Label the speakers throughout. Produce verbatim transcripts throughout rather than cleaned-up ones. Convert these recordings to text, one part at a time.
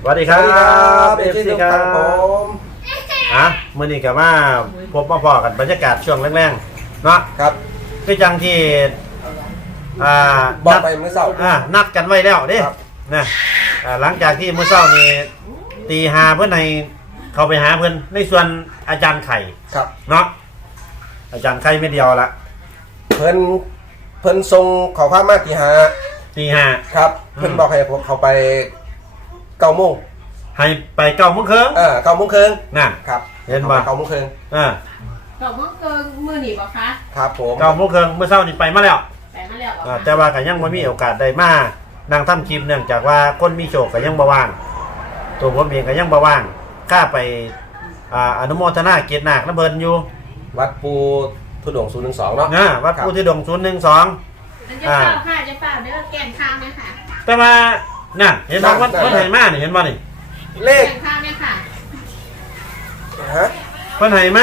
Speaker 1: วัสดีครับเอฟซีครับ
Speaker 2: ผม
Speaker 1: อ่ะมื่อนี้กับว่าพบมาพอกันบรรยากาศช่วงแรงๆเนาะ
Speaker 2: ครับ
Speaker 1: คือจังที่อ่า
Speaker 2: บอกไปเมื่อเช้า
Speaker 1: อ่านัดกันไว้แล้วเด้
Speaker 2: ครับ
Speaker 1: นะอ่าหลังจากที่เมื่อเช้านี้ตีหาเพื่อนในเขาไปหาเพื่อนในส่วนอาจารย์ไข่
Speaker 2: ครับ
Speaker 1: เนาะอาจารย์ไข่ไม่เดียวละ
Speaker 2: เพิ่นเพิ่นทรงขอความมาตีหา
Speaker 1: ตีหา
Speaker 2: ครับ เพิ่นบอกให้ผมเขาไปเก้าโมง
Speaker 1: ให้ไปเก้าโมงครึ่ง
Speaker 2: เออเก้าโมงครึ่ง
Speaker 1: น่ะ
Speaker 2: ครับ
Speaker 1: เห็นบ่
Speaker 2: เก้าโมงครึ่ง
Speaker 1: อ่า
Speaker 3: ดอกมะเกิงมือหนีบเหรอคะ
Speaker 2: ครับผม
Speaker 1: เก้าโมงครึ่งเมื่อเช้านี้ไปมาแล้ว
Speaker 3: แต่มาแล้วเหรอ
Speaker 1: อ่า
Speaker 3: คะ
Speaker 1: แต่ว่าก็ยังไม่มีโอกาสได้มานั่งทำคลิปเนื่องจากว่าคนมีโชคก็ยังบ่ว่างตัวผมเองก็ยังบ่ว่างข้าไปอ่าอนุโมทนาเกียรตินาคน้ำเบินอยู่
Speaker 2: วัดปูทุดงศูนย์หนึ่งสองเนาะ
Speaker 1: นะวัดผู้ที่ดงศูนย์หนึ่งสอง
Speaker 3: มันจะเปล่าค่ะจะเปล่าเด้อแกงข้าวเนี่ยค่ะ
Speaker 1: แต่ว่าน่ะเห็นบ่วัดวัดไหมานี่เห็นบ่นี่
Speaker 2: เล
Speaker 3: แก
Speaker 2: ข
Speaker 3: งข้าวเนี่ยค่ะ
Speaker 2: ฮะ
Speaker 1: เพิ่นให้มา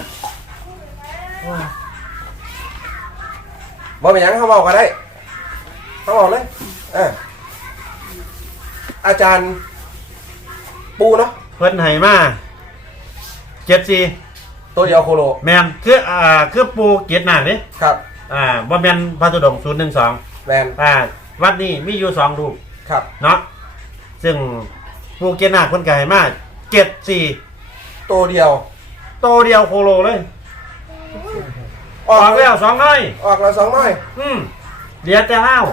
Speaker 2: บอกไปยังเขาบอกก็ได้เขาบอกเลยเอออาจารย์ปูเนาะ
Speaker 1: เพิ่นให้มาเจ็ดสี่
Speaker 2: ตัวเดียวโคโล
Speaker 1: แม่นคืออ่าคือปูเกียรตินาคนี่
Speaker 2: ครับ
Speaker 1: อ่าบ่แม่นพระธุดงค์ศูนย์หนึ่งสอง
Speaker 2: แมน
Speaker 1: อ่าวัดนี้มีอยู่สองรูป
Speaker 2: ครับ
Speaker 1: เนาะซึ่งปูเกียรตินาคเพิ่นก็ให้มาเจ็ดสี่
Speaker 2: ตัวเดียว
Speaker 1: โตเดียวโคโลเลย
Speaker 2: อ
Speaker 1: อ
Speaker 2: อ
Speaker 1: อก กแล้วสองน้อย
Speaker 2: ออกแล้วสองน้อย
Speaker 1: อืมเดี๋ยวจะเล่า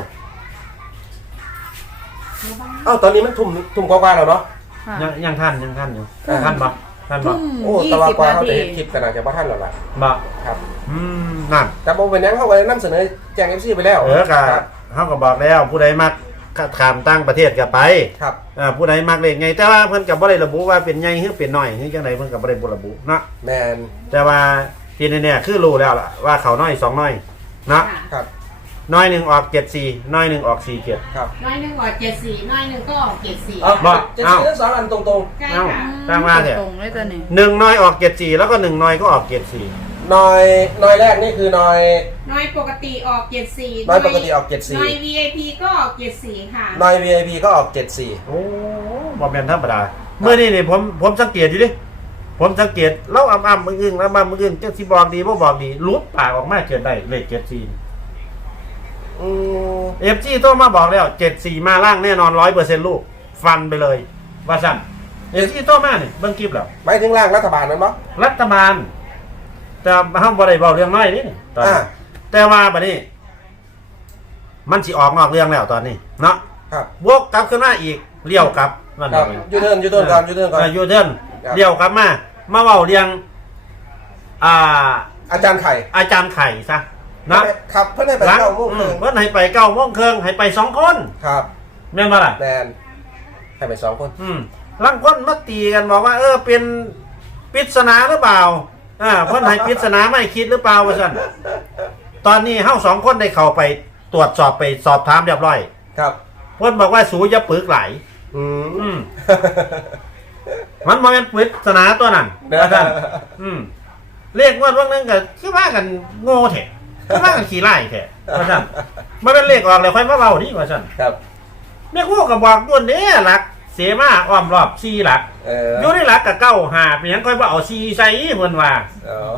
Speaker 2: เอ้าตอนนี้มันทุ่มทุ่มกว่าๆแล้วเนาะ
Speaker 1: ยังยังทันยังทันอยู่
Speaker 2: อ่า
Speaker 1: ทันบ่ทันบ่
Speaker 2: โอ้ตลอดกว่าเขาจะเห็นคลิปกันอาจจะบ่ทันหรอกล่ะ
Speaker 1: บ่
Speaker 2: ครับ
Speaker 1: อืมนั่น
Speaker 2: แต่บอกเป็นยังเขาไปนำเสนอแจ้ง เอฟ ซี ไปแล้ว
Speaker 1: เออก็
Speaker 2: ครับ
Speaker 1: เขาก็บอกแล้วผู้ใดมักก็ถามตั้งประเทศก็ไป
Speaker 2: ครับ
Speaker 1: อ่าผู้ใดมักเล่นไงแต่ว่าเพิ่นก็บ่ได้ระบุว่าเป็นใหญ่หรือเป็นน้อยหรือจังไดเพิ่นก็บ่ได้ระบุเนาะ
Speaker 2: แมน
Speaker 1: แต่ว่าที่แน่ๆคือรู้แล้วล่ะว่าเขาน้อยสองน้อยเนาะ
Speaker 3: ค่ะ
Speaker 2: ครับ
Speaker 1: น้อยหนึงออกเจ็ดสี่น้อยหนึงออกสี่เจ็ด
Speaker 2: ครับ
Speaker 3: น้อยหนึ่งออกเจ็ดสี่น้อยหนึ่งก็ออกเจ็ดสี่
Speaker 2: เอา
Speaker 1: บ่
Speaker 2: จะ
Speaker 1: เอ้า
Speaker 2: ซื้อทั้งสองอันตรง
Speaker 3: ใช่
Speaker 1: เอ้า
Speaker 3: ค่ะ
Speaker 1: ตั้งมาเถอะ
Speaker 4: ตรงเลยตัวนี้
Speaker 1: หนึ่งน้อยออกเจ็ดสี่แล้วก็หนึ่งน้อยก็ออกเจ็ดสี่
Speaker 2: ๆน้อยน้อยแรกนี่คือน้อย
Speaker 3: น้อยปกติออกเจ็ดสี่
Speaker 2: น้อยปกติออกเจ็ดสี่
Speaker 3: น้อย วี ไอ พี ก็ออกเจ็ดสี่ค่ะ
Speaker 2: น้อย วี ไอ พี ก็ออกเจ็ดสี่
Speaker 1: โอ้บ่แม่นธรรมดาเมื่อนี้นี่ผมผมสังเกตอยู่ดิผมสังเกตเล่าอ้ำๆมึงอึ้งแล้วมามึงอึ้งจังสิบอกดีบ่บอกดีลุดปากออกมาเกิดได้เลขเจ็ดสี่
Speaker 2: อืม
Speaker 1: เอฟจีโตมาบอกแล้วเจ็ดสี่มาล่างแน่นอนร้อยเปอร์เซ็นต์ลูกฟันไปเลยว่าสั่นเอฟจีโตมาเนี่ยเบิ่งคลิปแล้ว
Speaker 2: หมายถึงร่างรัฐบาลนั้นปะ
Speaker 1: รัฐบาลแต่ห้ามบ่ได้เบาเรื่องน้อยนี่นี่ตอนนี้
Speaker 2: อ่า
Speaker 1: แต่ว่าบัดนี้ มันสิออกนอกเรื่องแล้วตอนนี้เนาะ
Speaker 2: ครับ
Speaker 1: วกกลับขึ้นมาอีกเลี้ยวกลับนั่น
Speaker 2: ครับ
Speaker 1: เอง
Speaker 2: ยูเทิร์นยูเทิร์นก่อนยูเทิร์นก่อน
Speaker 1: อ่ายูเทิร์น
Speaker 2: ครับ
Speaker 1: เลี้ยวกลับมามาเว้าเรื่องอ่า
Speaker 2: อาจารย์ไข่
Speaker 1: อาจารย์ไข่ซะนะครับ
Speaker 2: เพื่อนให้ไป
Speaker 1: หลัง
Speaker 2: เก้าโมง
Speaker 1: อื
Speaker 2: ครึ่
Speaker 1: ม
Speaker 2: ง
Speaker 1: เพิ่นให้ไปเก้าโมงครึ่งให้ไปสองคน
Speaker 2: ครับ
Speaker 1: แม่นบ่ล่ะ
Speaker 2: แมนให้ไปสองคน
Speaker 1: อืมลังคนมาตีกันบอกว่า เออเป็นปริศนาหรือเปล่าอ่าเพิ่นให้ปริศนาไม่คิดหรือเปล่าว่าซั่นตอนนี้เฮาสองคนได้เข้าไปตรวจสอบไปสอบถามเรียบร้อย
Speaker 2: ครับ
Speaker 1: เพิ่นบอกว่าสูอย่าปึกไหล
Speaker 2: อืม
Speaker 1: อืม มันบ่แม่นปริศนาตัวนั้นว่าซั่นอืมเรียกว่าว่านึงก็คือว่ากันโง่แท้คือว่ากันขี้ไล่แท้ว่าซั่นบ่แม่นเลขออกแล้วค่อยมาเว้าดิว่าซั่น
Speaker 2: ครับ
Speaker 1: แม่ครูก็บอกด้วนเด้หลักเสมาอ้อมรอบสี่หลัก
Speaker 2: เออ
Speaker 1: อยู่ในหลักกับเก้าหาเป็นหยังค่อยว่าเอาซีใส่เพิ่นว่า
Speaker 2: เออ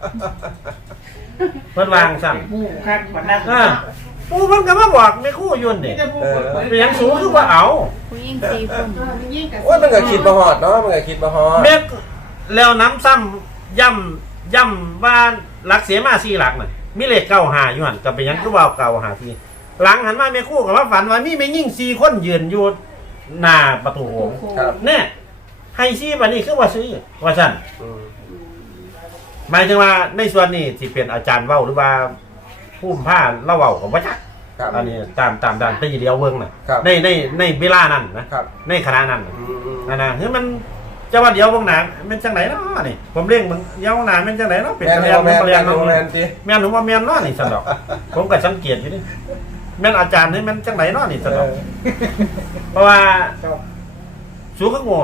Speaker 1: เพิ่นวางสั่น
Speaker 4: หมูคักกว่านั้น
Speaker 1: อ่าปูเพิ่นก็มาบอกไม่คู่ยุ่นนี่
Speaker 2: เออ
Speaker 1: เป็นหยังสูงคือว่าเอา
Speaker 4: ผู้ยิ่งตีคน
Speaker 3: เออมันยิ่งกับ
Speaker 2: โอ้ยมันก็คิดมาฮอดเนาะมันก็คิดมาฮอด
Speaker 1: แม่แล้วน้ำซ้ำย่ำย่ำว่าหลักเสียมาสี่หลักน่ะมีเลขเก้าหาอยู่หั่นก็เป็นหยังคือว่าเก้าหาทีหลังหันมาแม่คู่ก็ว่าฝันว่ามีแม่ยิ่งสี่คนยืนอยู่หน้าประตูโหง
Speaker 2: ครับ
Speaker 1: แน่ให้ซี่บัดนี้คือว่าซื้อว่าซั่น
Speaker 2: อืม
Speaker 1: หมายถึงว่าในส่วนนี้ที่เป็นอาจารย์เว้าหรือว่าผู้ผ้าเล่าเว้าของพระจัก
Speaker 2: ครับ
Speaker 1: อันนี้ตามตามดันตีเดียวเวิงน่ะ
Speaker 2: ครับ
Speaker 1: ในในในเวลานั้นนะครับ ในคณะนั้นน่ะ
Speaker 2: อืมอืม
Speaker 1: นั่นน่ะคือมันจะว่าเดียวเบางหนาเป็นจังไหนเนาะนี่ผมเลี้ยงมึงเดียวเบางหนาเป็นจังไหนเนาะเป็น
Speaker 2: แมน
Speaker 1: กระ
Speaker 2: แม
Speaker 1: เลีย
Speaker 2: น
Speaker 1: ง
Speaker 2: แม
Speaker 1: เป็น
Speaker 2: น
Speaker 1: กระเลียง
Speaker 2: แม
Speaker 1: เนาะ
Speaker 2: นแมนตี
Speaker 1: แม่นหรือว่าแม่นเนาะนี่สันดอก ผมก็สังเกตอยู่นี่แม่นอาจารย์นี่แม่นจังไหนเนาะนี่สันดอกเพราะว่าสูงก็โง่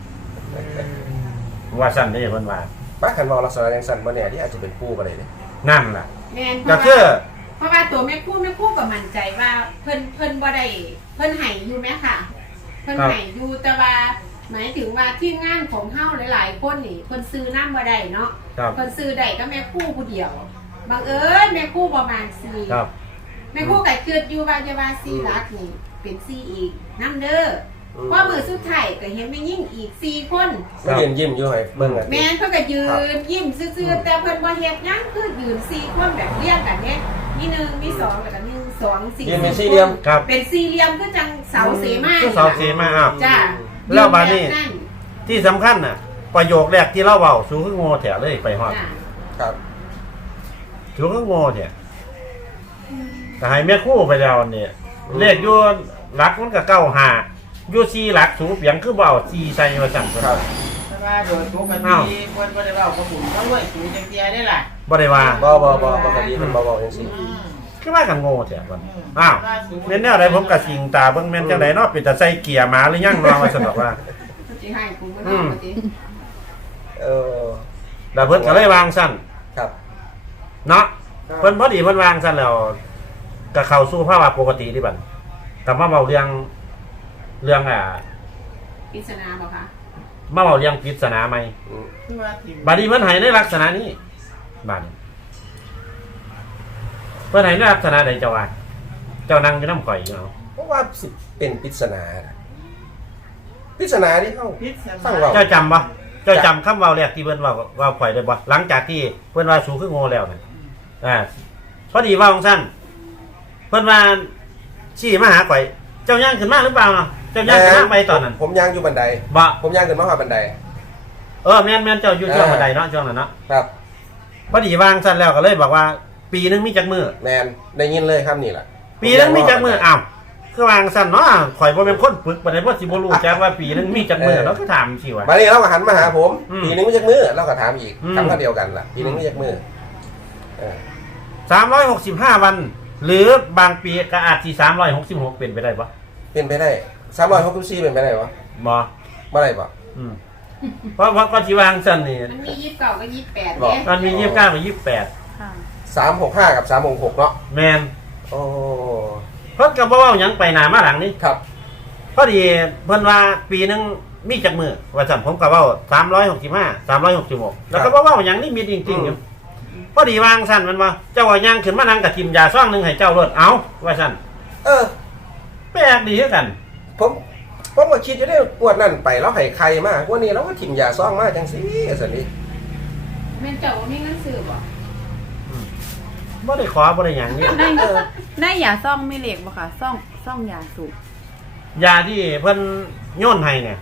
Speaker 1: ว่าสั่นนี่เพิ่นว่า
Speaker 2: บ้าขันบอกลักษณะอย่างสั้นมาเนี่ยที่อาจจะเป็นปูก็ได้เนี่ย
Speaker 1: นั่นล่ะ
Speaker 3: แม่นเพ
Speaker 1: ก็
Speaker 3: ราะ
Speaker 1: คือ
Speaker 3: ว่าเพราะว่าตัวแม่คู่แม่คู่ก็มั่นใจว่าเพิ่นเพิ่นบ่ได้เพิ่นไห้อยู่แม่ค่ะ เพิ่นไห้อยู่แต่ว่าหมายถึงว่าทีมงานของเฮาหลายๆคนนี่คนซื้อน้ำบ่ได้เนาะ
Speaker 1: ครับ
Speaker 3: คนซื้อได้ก็แม่ครู่ผู้เดียวบังเอิญแม่ครู่ประมาณสี่
Speaker 1: ครับ
Speaker 3: แม่ครู่ก็คิดอยู่ว่าจะว่าสี่หลักนี่เป็นสี่อีกน้ำเด้อเพราะมือสุดท้ายก็เห็นแม่ยิ่งอีกสี่คน
Speaker 2: ไม่ยืนยิ้มอยู่ให้เบิ่งอ่ะ
Speaker 3: แม่นเพิ่นก็ยืนยิ้มซื่อๆแต่เพิ่นบ่เฮ็ดหยังคือยืนสี่คนแบบเรียงกันเด้มีหนึ่งมีสองแล้วก็หนึ่งสองสี่
Speaker 2: ยืนเป็นสี่เหลี่ยม
Speaker 1: ครับ
Speaker 3: เป็นสี่เหลี่ยมคือจังเสาเสมา
Speaker 1: คือเสาเสมาอ้าว
Speaker 3: จ้า
Speaker 1: แล้วบาดนี้
Speaker 3: ยืแบบ
Speaker 1: ที่สำคัญน่ะ ประโยคแรกที่เราเว้าสู่คือโง่แท้เลยไปฮอด
Speaker 3: จ้า
Speaker 2: ครับ
Speaker 1: ถือคือโง่แท้ก็ให้แม่ครู่ไปแล้วเนี่ยเลขอยู่หลักมันก็เก้าห้าอยู่สี่หลักสูงเปียงคือเว้าสี่ใส่ว่าจัง
Speaker 2: ครับ
Speaker 4: แต่ว่าโดยปกติเพิ่นบ่ได้เว้ากระบุนเขาด้วยสูงจังเตียได้ล่ะ
Speaker 1: บ่ได้ว่า
Speaker 2: บ่บ่บ่ปกติมันบ่ๆจังซี่
Speaker 4: อืม
Speaker 1: คือว่ากันโง่แท้บัดอ้าวแม่นแนวใดผมก็สิงตาเบิ่งแม่นจังไดเนาะเป็นตาใส่เกียร์มาหรือยังเนาะว่าซั่นดอกว่า
Speaker 3: สิให้กูบ่
Speaker 1: อื
Speaker 3: นอน
Speaker 1: ม
Speaker 3: บ่ติ
Speaker 2: เออ
Speaker 1: แล้วเพิ่นก็เลยวางซั่น
Speaker 2: ครับ
Speaker 1: เนาะเพิ่นพอดีเพิ่นวางซั่นแล้วก็เข้าสู่ภาวะปกติที่บัดก็มาเว้าเรื่องเรื่องอ่า
Speaker 3: ปริศนาบ่คะ
Speaker 1: มาเว้าเรื่องปริศนาใหม่
Speaker 2: อืม
Speaker 4: คือว่าที่
Speaker 1: บัดนี้เพิ่นให้ในลักษณะนี้บัดนี้เพิ่นให้ในลักษณะใดเจ้าว่าเจ้านั่งอยู่นำข่อยอยู่เนาะ
Speaker 2: เพราะว่าสิเป็นปริศนาปริศนาที่เฮา
Speaker 4: พิษส
Speaker 2: ฟัง
Speaker 4: มา
Speaker 2: เว้า
Speaker 1: เจ้าจำบ่เจ้าจำคำเว้าแรกที่เพิ่นเว้าเว้าข่อยได้บ่หลังจากที่เพิ่นว่าสูคือโง่แล้วนั่นอ่าพอดีว่าของซั่นเพิ่นว่าชี้มาหาข่อยเจ้าย่างขึ้นมาหรือเปล่าเนาะเจ้าย่างขึ้นมาไปตอนนั้น
Speaker 2: ผมย่างอยู่บันได
Speaker 1: บ่
Speaker 2: ผมย่างขึ้นมาหาบันได
Speaker 1: เออแม่นแม่นเจ้าอยู่ช่วงบันไดเนาะช่วงนั้นเนาะ
Speaker 2: ครับ
Speaker 1: พอดีวางซั่นแล้วก็เลยบอกว่า ปีนึงมีจักมื้อ
Speaker 2: แมนได้ยินเลยครับนี่แหละ
Speaker 1: ปีนึงมีจักมื้ออ้าวคือวางซั่นเนาะข่อยบ่เป็นคนฝึกบ่ได้บ่สิบ่รู้จักว่าปีนึงมีจักมื้อแล้วก็ถามสิว่า
Speaker 2: มานี่เราก็หันมาหาผม
Speaker 1: อืม
Speaker 2: ปีนึงไม่จักมือเราก็ถามอีก
Speaker 1: อืม
Speaker 2: คำคำเดียวกันล่ะปีนึงไม่จักมือเออ
Speaker 1: สามร้อยหกสิบห้าวัน หรือบางปีก็อาจสิสามร้อยหกสิบหกเป็นไปได้บ่
Speaker 2: เป็นไปได้สามร้อยหกสิบสี่เป็นไปได้ปะ
Speaker 1: บ่
Speaker 2: ไม่ได้ปะ
Speaker 1: อืมเพราะเพราะก็สิวางซั่นนี่
Speaker 3: มันมียี่สิบเก้ากับยี่สิบแปด
Speaker 2: บอก
Speaker 3: เด้
Speaker 1: มันมียี่สิบเก้ากับยี่สิบแปด
Speaker 4: ค่ะ
Speaker 2: สามหกห้ากับสามหกหกเนาะ
Speaker 1: แม่น
Speaker 2: โอ้
Speaker 1: เพิ่นก็บ่เว้าหยังไปหน้ามาหลังนี่
Speaker 2: ครับ
Speaker 1: พอดีเพิ่นว่าปีนึงมีจักมื้อว่าซั่นผมก็เว้าสามร้อยหกสิบห้า สามร้อยหกสิบหกแล้วก็บ่เว้าหยังนี่มีจริงๆอยู่พอดีวางซั่นมันว่าเจ้าว่าย่างขึ้นมานั่งกับทิมยาซ่องหนึงให้เจ้ารถเอาว่าซั่น
Speaker 2: เออ
Speaker 1: แปลกดีคือกัน
Speaker 2: ผมผมก็คิดอยู่ได้ปวดนั่นไปแล้วให้ใครมากวันนี้เราก็ถิ่มยาซ่องมาจังสิสันนี้
Speaker 3: แม่นเจ้ามีเงินซื้อบ่
Speaker 1: บ่ได้ขอบ่ได้หยังนี่
Speaker 4: ในในยาซ่องมีเหล็กบ่ค่ะซ่องซ่องยาสูบ
Speaker 1: ยาที่เพิ่นโยนให้เนี่ย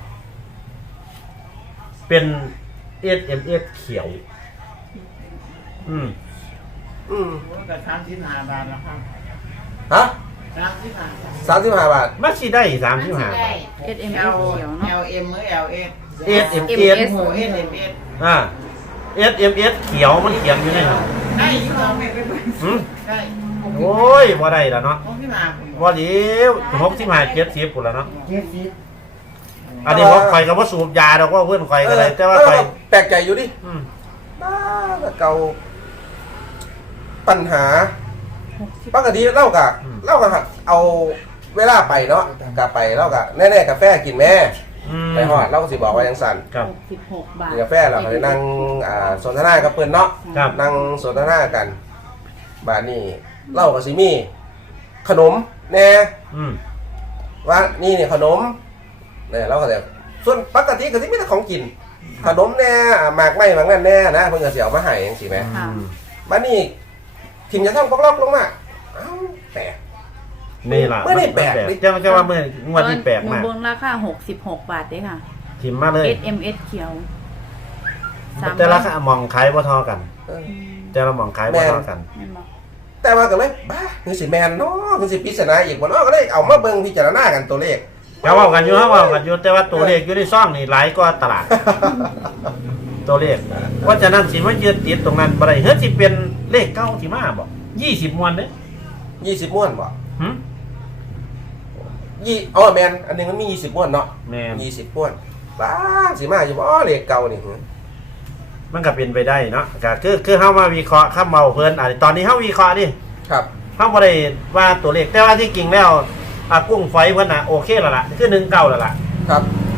Speaker 1: เป็น เอส เอ็ม เอส เขียว อืม
Speaker 2: อืม
Speaker 4: โอ้ก็สามสิบห้าบาทแล้วครับ
Speaker 2: ฮะ
Speaker 4: สามสิบห้า
Speaker 2: สามสิบห้าบาท
Speaker 1: มันสิได้
Speaker 3: มัน
Speaker 1: สามสิ
Speaker 3: สิ
Speaker 1: บห้า
Speaker 3: ได้
Speaker 4: เอสเอ็มเอสเขียวเนาะ
Speaker 5: L M หรือ L S
Speaker 1: S M S
Speaker 4: เอส
Speaker 5: โอ้ S M S
Speaker 1: อ่า เอส เอ็ม เอส เขียวมันเขียนอยู่ในนั้น
Speaker 5: ได้อยู่เราไม่ไปเบิ่ง
Speaker 1: หืม
Speaker 5: ได้
Speaker 1: โอ้ยบ่ได้แล้วเนาะ
Speaker 5: ผมที่มาผม
Speaker 1: บ่ดีหกสิบห้า เจ็ดสิบพุ่นแล้วเนาะ
Speaker 5: เจ็ดสิบ
Speaker 1: อันนี้ผมข่อยก็บ่สูบยาดอกว่าเพิ่นข่อยก็ได้แต่ว่าข่อย
Speaker 2: แปลกใจอยู่ดิ
Speaker 1: อืม
Speaker 2: บ้าเก่าปัญหาปกติเล่ากะเล่ากะหัดเอาเวลาไปเนาะกะไปเล่ากะแน่ๆกาแฟกินแม่
Speaker 1: อืม
Speaker 2: ไปหอดเล่าก็สิบอกว่ายังสั่น
Speaker 1: ครับ
Speaker 4: หกสิบหกบาท
Speaker 2: กินกาแฟเราไปนั่งอ่าสนทนากับเพื่อนเนาะ
Speaker 1: ครับ
Speaker 2: นั่งสนทนากันบาดนี้เล่ากับซิมี่ขนมแน่
Speaker 1: อืม
Speaker 2: ว่านี่เนี่ยขนมเนี่ยเราก็จะส่วนปกติก็สิมีแต่ของกิน ขนมแน่อ่าหมากไม้หมากนั่นแน่นะเพิ่นก็สิเอามาให้จังซี่แหม
Speaker 4: ค่ะ
Speaker 1: อืม
Speaker 2: บัดนี้ทิมจะทำก๊อกล็อกลงมาเอ้าแปลก
Speaker 1: นี่ล่ะ
Speaker 2: ไม่ได้แปลกดิ
Speaker 1: เจ้าเจ้าว่าเมื่องวดนี้แปลกมาก
Speaker 4: หนูเบิ่งราคาหกสิบหกบาทเด้ค่ะ
Speaker 1: ทิมมาเลย
Speaker 4: เอสเอ็มเอสเขียวสาม
Speaker 1: แต่ละค่ามองขายบ่เท่ากัน
Speaker 2: เออ
Speaker 1: แต่ละมองขายบ่เท่ากัน
Speaker 4: แม่นบ่
Speaker 2: แต่ว่าก็เลยบ้าคือสิแมนเนาะคือสิปริศนาอีกบ่เนาะก็เลยเอามาเบิ่งพิจารณากันตัวเลข
Speaker 1: ก็เว้ากันอยู่เฮาเว้ากันอยู่แต่ว่าตัวเลขอยู่ในซ่องนี่หลายกว่าตลาด ตัวเลขเพราะฉะนั้นสิมายึดติดตรงนั้นบ่ได้เฮ็ดสิเป็นเลขเก่าสิมาบ่ยี่สิบมวนเด้
Speaker 2: ยี่สิบม้วนบ่
Speaker 1: หึ
Speaker 2: ยี่อ๋อแมนอันหนึงมันมียี่สิบม้วนเนาะ
Speaker 1: แม่น
Speaker 2: ยี่สิบม้วนบ้าสิมาอยู่บ่เลขเก่านี่หึ
Speaker 1: มันก็เป็นไปได้เนาะก็คือคือเฮามาวิเคราะห์คำเว้าเพิ่นอันนี้ตอนนี้เฮาวิเคราะห์ดิ
Speaker 2: ครับ
Speaker 1: เฮาบ่ได้ว่าตัวเลขแต่ว่าที่จริงแล้วอ่ะกุ้งฝอยเพิ่นน่ะโอเคแล้วล่ะคือหนึ่งเก้าแล้วล่ะ
Speaker 2: ครับ
Speaker 1: ค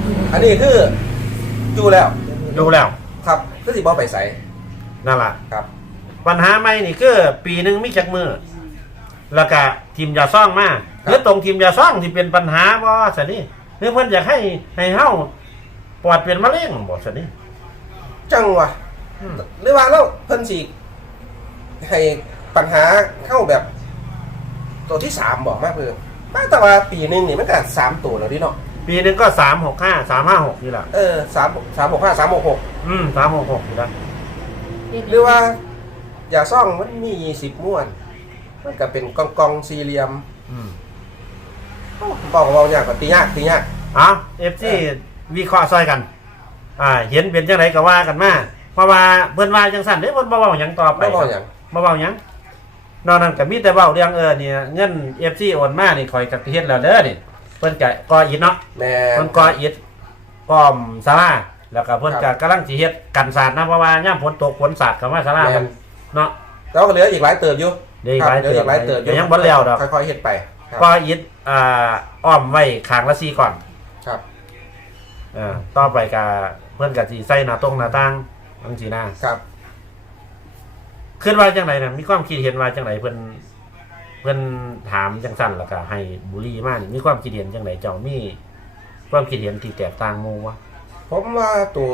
Speaker 2: อันนี้คือดูแล้ว
Speaker 1: ดูแล้ว
Speaker 2: ครับคือสิบ่ไปใส่
Speaker 1: นั่นล่ะ
Speaker 2: ครับ
Speaker 1: ปัญหาใหม่นี่คือปีหนึงมีจักมือแล้วก็ทีมยาซ่องมาหรือตรงทีมยาซ่องที่เป็นปัญหาบ่ซะนี่หรือเพิ่นอยากให้ให้เฮาปอดเป็นมะเร็งบ่ซะนี่
Speaker 2: จังวะ
Speaker 1: อืม
Speaker 2: หรือว่าเราเพิ่นสิให้ปัญหาเข้าแบบตัวที่สามบอกมากเลยแต่ว่าปีหนึงนี่มันก็สามตัวแล้วดิเนาะ
Speaker 1: ปีหนึงก็สามหกห้า สามห้าหกนี่ล่ะ
Speaker 2: เออสามสามหกห้าสามหกหก
Speaker 1: อืมสามหกหกนี่ล่ะ
Speaker 2: หรือว่าอย่าซ่องมันมียี่สิบม้วนมันก็เป็นกองกองๆสี่เหลี่ยม
Speaker 1: อืม
Speaker 2: บอกว่าอย่างก็ตียากตียาก
Speaker 1: เอ้า เอฟ ซี วิเคราะห์ซอยกัน อ่า เห็นเป็นจังไดก็ว่ากันมาเพราะว่าเพิ่นว่าจังซั่นเด้เพิ่นบ่เว้าหยังต่อไป
Speaker 2: ไม่บอกอย่าง
Speaker 1: บ่เว้าหยังนอกนั้นก็มีแต่เว้าเรื่องเออเนี่ยเงิน เอฟ ซี โอนมานี่ข่อยก็เฮ็ดแล้วเด้อนี่เพิ่นก็ก่ออิฐเนาะ
Speaker 2: แม่
Speaker 1: เพิ่นก่ออิฐก่อมศาลาแล้วก็เพิ่นก็กำลังสิเฮ็ดกันศาสตร์นะเพราะว่ายามฝนตกฝนสาดเข้ามาศาลา
Speaker 2: แม่
Speaker 1: เพิ่นเนาะ
Speaker 2: แล้วก็เหลืออีกหลายเติบอยู่
Speaker 1: เดี๋ยวอีกหลาย
Speaker 2: ครับเหลืออีกหลายเติบอยู่
Speaker 1: เดี๋ยวยังบ่แล้วดอก
Speaker 2: ค่อยๆเฮ็ดไปครับ
Speaker 1: ก่ออิฐอ่าอ้อมไว้ข้างละสี่ก่อน
Speaker 2: ครับ
Speaker 1: อ่าต่อไปก็เพิ่นก็สิใส่หน้าตรงหน้าต่างจังซี่นะครับ คิดว่าจังไดน่ะมีความคิดเห็นว่าจังไดเพิ่นเพิ่นถามจังซั่นแล้วก็ให้บุรีมานี่มีความคิดเห็นจังไดเจ้ามีความคิดเห็นที่แตกต่างหมู่วะ
Speaker 2: ผมว่าตัว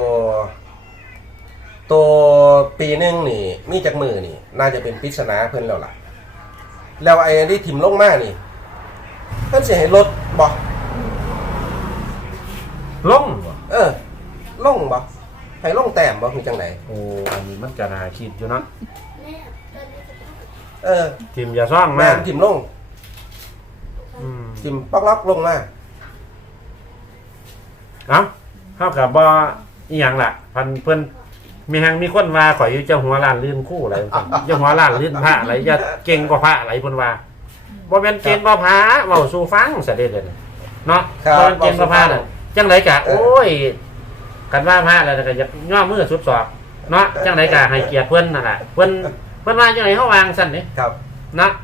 Speaker 2: ตัวปีหนึงนี่มีจากมือนี่ น่าจะเป็นปริศนาเพิ่นแล้วล่ะ แล้วไอ้ที่ถิ่มลงมานี่เพิ่นสิให้ลดบ่
Speaker 1: ลงบ่
Speaker 2: เออลงบ่ให้ลงแต้มบ่คือจังได
Speaker 1: โอ้อันนี้มันก็น่าคิดอยู่เนาะ
Speaker 2: เออ
Speaker 1: ทีมอย่าซ่อง
Speaker 2: แม่
Speaker 1: มาน
Speaker 2: ถิ่มลง
Speaker 1: อืม
Speaker 2: ถิ่มปอกล็อกลงมา
Speaker 1: เอ้าเฮาก็บ่อีหยังล่ะเพิ่นเพิ่นมีแฮงมีคนว่าข่อยอยู่เจ้าหัวล้านลื่นคู่อะไรเพิ่นเจ้าหัวล้านลื่นพระอะไรอย่าเก่งกว่าพระอะไรเพิ่นว่าบ่แม่นเก่งกว่าพระเว้าสู่ฟังซะเด้เด้อเนาะ
Speaker 2: ครับ
Speaker 1: บ่แม่นเก่งกว่าพระน่ะจังไดกะโอ้ยกันว่าพระแล้วก็อยากย่อมือสุดศอกเนาะจังไดกะให้เกียรติเพิ่นนั่นล่ะเพิ่นเพิ่นว่าจังไดเฮาวางซั่นนี่
Speaker 2: ครับ
Speaker 1: เนาะ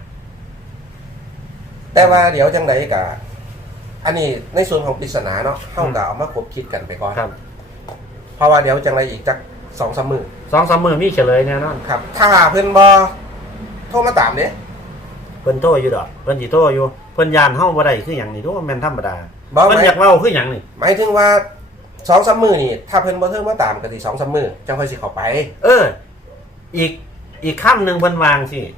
Speaker 2: แต่ว่าเดี๋ยวจังไดกะอันนี้ในส่วนของปริศนาเนาะเฮาก็เอามาคบคิดกันไปก่อน
Speaker 1: ครับ
Speaker 2: เพราะว่าเดี๋ยวจังไดอีกจักสองสามมื้อ
Speaker 1: สองสามมื้อมีเฉลยแน่นอน
Speaker 2: ครับ ถ้าเพิ่นบ่โทรมาตามเด้
Speaker 1: เพิ่นโทรอยู่ดอกเพิ่นสิโทรอยู่เพิ่นย่านเฮาบ่ได้คือหยังนี่โตแม่นธรรมดา
Speaker 2: บ่ห
Speaker 1: เพิ่น
Speaker 2: มาย
Speaker 1: อยากเว้าคือหยังนี่
Speaker 2: หมายถึงว่าสองสามมื้อนี่ถ้าเพิ่นบ่โทรมาตามก็สิสองสามมื้อจังค่อยสิเข้าไป
Speaker 1: เออ อีกอีกคำหนึงเพิ่นวางสิ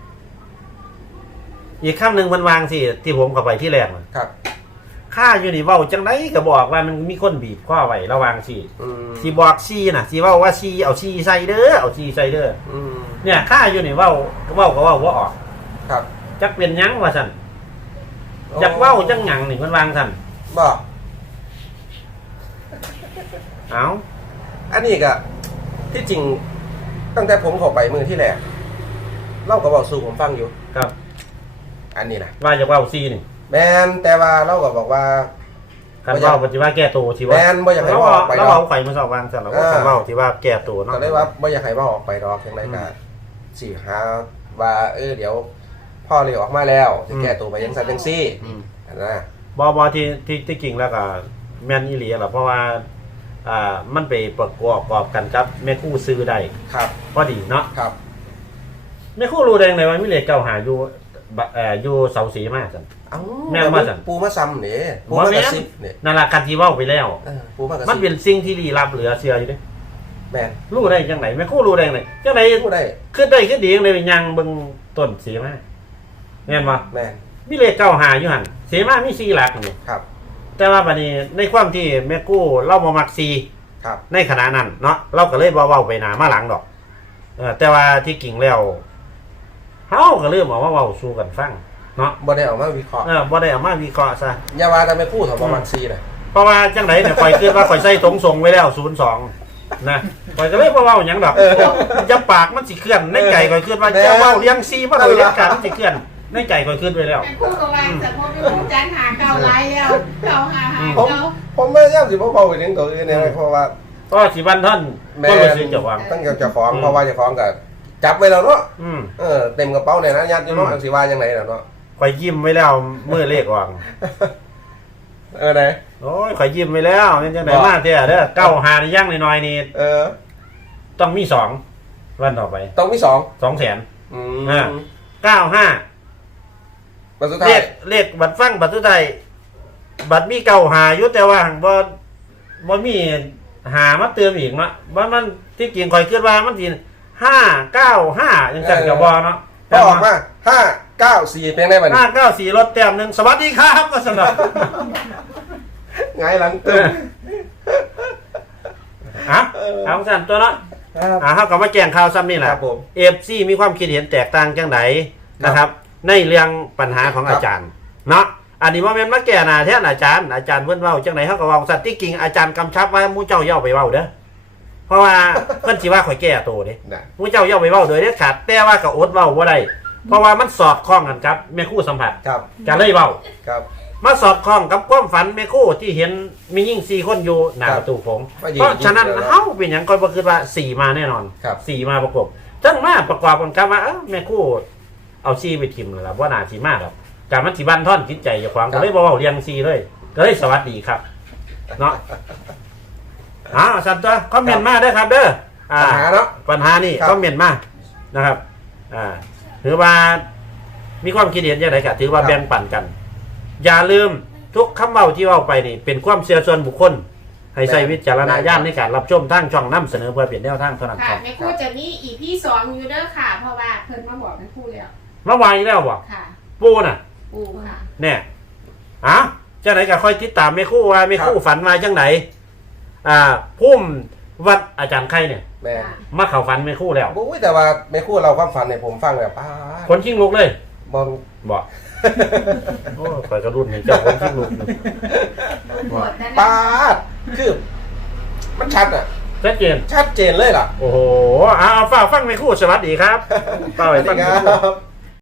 Speaker 1: อีกคำหนึงเพิ่นวางสิที่ผมเข้าไปที่แรกน่ะ
Speaker 2: ครับ
Speaker 1: ข้าอยู่นี่เว้าจังไดก็บอกว่ามันมีคนบีบข้อไว้ระวังสิ
Speaker 2: อืม
Speaker 1: สิบอกซีน่ะสิเว้าว่าซีเอาซีใส่เด้อเอาซีใส่เด้อ
Speaker 2: อืม
Speaker 1: เนี่ยข้าอยู่นี่เว้าเว้าก็เว้าบ่ออก
Speaker 2: ครับ
Speaker 1: จักเป็นหยังว่าซั่นอยากเว้าจังหยังนี่เพิ่นวางซั่น
Speaker 2: บ่
Speaker 1: เอ้า
Speaker 2: อันนี้ก็ที่จริงตั้งแต่ผมเข้าไปมื้อที่แรกเราก็เว้าสู่ผมฟังอยู่
Speaker 1: ครับ
Speaker 2: อันนี้นะ
Speaker 1: ว่าจะเว้าซีนี่
Speaker 2: แม่นแต่ว่าเราก็บอกว่า
Speaker 1: คันเว้าปฏิว่าแก้ตัวสิว่า
Speaker 2: แม่นบ่อยากให้
Speaker 1: เรา
Speaker 2: เว้าออกไป
Speaker 1: เรา
Speaker 2: ดอก
Speaker 1: เอาไข่มาสอบวางซั่นเราก็
Speaker 2: อ่า
Speaker 1: คันเว้าที่ว่าแก้ตัวเนาะ
Speaker 2: ก็เลยว่าบ่อยากให้เว้าออกไปดอกจังไดก็สิหาว่าเออเดี๋ยว พ่อเลยออกมาแล้วจะแก้ตัวไปจังซั่นจังซี่
Speaker 1: อืม
Speaker 2: อันนั้นนะ
Speaker 1: บอบอที่ที่ที่จริงแล้วก็แม่นอีหลีแหละเพราะว่าอ่ามันไปประกอบกอบกันครับแม่คู่ซื้อได้
Speaker 2: ครับ
Speaker 1: พอดีเนาะ
Speaker 2: ครับ
Speaker 1: แม่คู่รู้ได้ยังไงว่ามีเลขเก้าหาอยู่บะเอ่ออยู่เสาสีมากจัง
Speaker 2: เอ้า
Speaker 1: แม่นมาสั่น
Speaker 2: ปูมาซ้ำนี่ปู
Speaker 1: บ่
Speaker 2: มาก
Speaker 1: แม่
Speaker 2: ระ
Speaker 1: น
Speaker 2: ซิบนี่
Speaker 1: นั่นล่ะกันที่เว้าไปแล้ว
Speaker 2: เออปูมากระ
Speaker 1: มัน
Speaker 2: ซิบ
Speaker 1: เป็นสิ่งที่ลี้ลับเหลือเชื่ออยู่เด้
Speaker 2: แม่น
Speaker 1: รู้ได้จังไหนแม่คู่รู้ได้จังไหนจังไหน
Speaker 2: พูดได้
Speaker 1: คือได้คือดีจังเลยยังเบิ่งต้นสีมาแม่นบ่
Speaker 2: แม่น
Speaker 1: มีเลขเก้าหาอยู่หั่นสีมามีสี่หลักนี่
Speaker 2: ครับ
Speaker 1: แต่ว่าบัดนี้ในความที่แม่กู้เล่าบ่มักสี่
Speaker 2: ครับ
Speaker 1: ในขณะนั้นเนาะเราก็เลยบ่เว้าไปหน้ามาหลังดอกเออแต่ว่าที่กิ่งแล้วเฮาก็เริ่มเอามาเว้าสู่กันฟังเนาะ
Speaker 2: บ่ได้ออกมาวิเคราะห์
Speaker 1: เออบ่ได้เอามาวิเคราะห์ซะ
Speaker 2: อย่าว่าแต่ไม่พูดเถอะประมาณซีน่ะ
Speaker 1: เพราะว่าจังไดเนี่ยข่อยคิดว่าข่อยใส่ตรงส่งไว้แล้วศูนย์สองนะข่อยก็เลยบ่เว้าหยังดอกอย่าปากมันสิเคลื่อนในใจข่อยคิดว่าจะเว้าเลี้ยงซีมาโดยเด็ดขาดมันสิเคลื่อนในใจข่อยคิดไว้แล้ว
Speaker 3: แม่คู่ก็วางแต่พอไปพูดจันหาเก่าหลายแล้วเก่าหาหา
Speaker 2: ผม
Speaker 3: เก่า
Speaker 2: ผมไม่ย่ำสิบ่เบาไปถึงตัวอื่นเนี่ยเพราะว่า
Speaker 1: ก็สิวันท่าน
Speaker 2: แม่
Speaker 1: ก็รู้สึกเจ้าของ
Speaker 2: ตั้งเจ้าของ
Speaker 1: อืม
Speaker 2: เพราะว่าเจ้าของก็จับไว้แล้วเนาะ
Speaker 1: อืม
Speaker 2: เออเต็มกระเป๋าเนี่ยนะยัดอยู่เนาะ
Speaker 1: อืม
Speaker 2: สิว่าจังได๋ล่ะเนาะ
Speaker 1: ข่อยยิ้มไว้แล้วมื้อเลขออก
Speaker 2: เออไหน
Speaker 1: โอ้ยข่อยยิ้มไปแล้วนี่จังไหนมาเท่าเด้อเก้าหาในย่างหน่อยๆนี่
Speaker 2: เออ
Speaker 1: ต้องมีสองวันต่อไป
Speaker 2: ต้องมีสอง
Speaker 1: สองแสน
Speaker 2: อืม
Speaker 1: อ่า เก้าห้า
Speaker 2: มาสุดท้า
Speaker 1: เล
Speaker 2: ย
Speaker 1: ขเลขบัตรฟังบัตรสุดท้ายบัตรมีเก้าหาอยู่แต่ว่าบ่บ่มีหามาเติมอีกเนาะว่ามันที่จริงข่อยคิดว่ามันสิห้าเก้าห้าจังซั่นก็บ่เนาะ
Speaker 2: พอออกมาห้าเก้าสี่เพียงได้บัด
Speaker 1: ห้า
Speaker 2: นี้
Speaker 1: เก้าสี่รถแต้มหนึงสวัสดีครับก็สำหรับ
Speaker 2: ไงายหลังตึม
Speaker 1: อ่ะเอาสั่นตัวเนาะ
Speaker 2: ครับ
Speaker 1: อ่าเฮาก็มาแจ้งข่าวซ้ำนี่แหละ
Speaker 2: ครับผม
Speaker 1: เอฟซีมีความคิดเห็นแตกต่างจังไดนะครับ ในเรื่องปัญหาของอาจารย์เนาะอันนี้บ่แม่นมาแก้หน้าแทนอาจารย์อาจารย์เพิ่นเว้าจังไดเฮาก็เว้าสัตว์ที่จริงอาจารย์กำชับว่าหมู่เจ้าอย่าเอาไปเว้าเด้อเพราะว่า เพิ่นสิว่าข่อยแก้โตเด้
Speaker 2: นะ
Speaker 1: หมู่เจ้าอย่าเอาไปเว้าโดยเด็ดขาดแต่ว่าก็อดเว้าบ่ได้เพราะว่ามันสอดคล้องกันครับแม่ครูสัมผัส
Speaker 2: ครับ
Speaker 1: ก็เลยเว้า
Speaker 2: ครับ
Speaker 1: มาสอดคล้องกับความฝันแม่ครูที่เห็นมียิ่งสี่คนอยู่หน้า
Speaker 2: ครับ
Speaker 1: ประตูโผม
Speaker 2: ว่ายืน
Speaker 1: เพราะฉะนั้น
Speaker 2: ยืนแล้ว
Speaker 1: เอ้าเป็นหยังก็บ่คิดว่าสี่มาแน่นอน
Speaker 2: ครับ
Speaker 1: สี่มาประกบจังมาประกอบกันครับว่าเอ้าแม่ครูเอาซีไปทิมเลยล่ะว่าน่าสิมาหรอกการมันสิบันท่อนจิตใจอยู่ขวางก็เลยบ่เว้าเรียงซีเลยก็เลยสวัสดีครับเนาะอ้าวสัตว์ตัวคอมเมนต์มาเด้อครับเด้ออ่า
Speaker 2: ปัญหาเนาะ
Speaker 1: ปัญหานี่
Speaker 2: ครับ
Speaker 1: คอมเมนต์มานะครับอ่าถือว่ามีความคิดเห็นอย่างไรก็ถือว่า
Speaker 2: ครับ
Speaker 1: แบ่งปันกัน อย่าลืมทุกคำเว้าที่เว้าไปนี่เป็นความเชื่อส่วนบุคคล ให้ใช้วิจารณญาณในการรับชมทางช่องนํเสนอเพื่อเปลี่ยนแนวทางเท่านั้นค
Speaker 3: ค่ะ
Speaker 1: รับ
Speaker 3: แม่ครูจะมีอีพีสองอยู่เด้อค่ะ เพราะว่าเพิ่นมาบอกแม่ครูแล้ว
Speaker 1: เมื่อวานนี้แล้วบ่
Speaker 3: ค่ะ
Speaker 1: ปูน่ะ
Speaker 3: ปูค่ะ
Speaker 1: แน่อ่ะจังไหนก็ค่อยติดตามแม่ครู่ว่าแม่ครู่ฝันมาจังไหนอ่าพุ่มวัดอาจารย์ไข่เนี่ย
Speaker 2: แม่
Speaker 3: ค่ะ
Speaker 1: มาเข้าฝันแม่ครู่แล้ว
Speaker 2: บุ้ยแต่ว่าแม่ครู่เราความฝันเนี่ยผมฟังแบบป้าด
Speaker 1: คนชิงลุกเลย
Speaker 2: บอล
Speaker 1: บ่โอ้คอยกระรุ่นเห็นเจ้าคนชิงลุกอยู่
Speaker 3: หมดแล้ว
Speaker 2: ป้า
Speaker 3: นะ
Speaker 2: ดคือมันชัดอ่ะ
Speaker 1: ชัดเจน
Speaker 2: ชัดเจนเลยล่ะ
Speaker 1: โอ้โหเอาเอาฝ้ากฟังแม่ครู่สวัสดีครับฝ้าก
Speaker 2: ส
Speaker 1: ไป
Speaker 2: วัส
Speaker 1: ฟั
Speaker 2: ดี
Speaker 1: ง
Speaker 2: ค
Speaker 1: แม่
Speaker 2: รั
Speaker 1: ครู่
Speaker 2: บ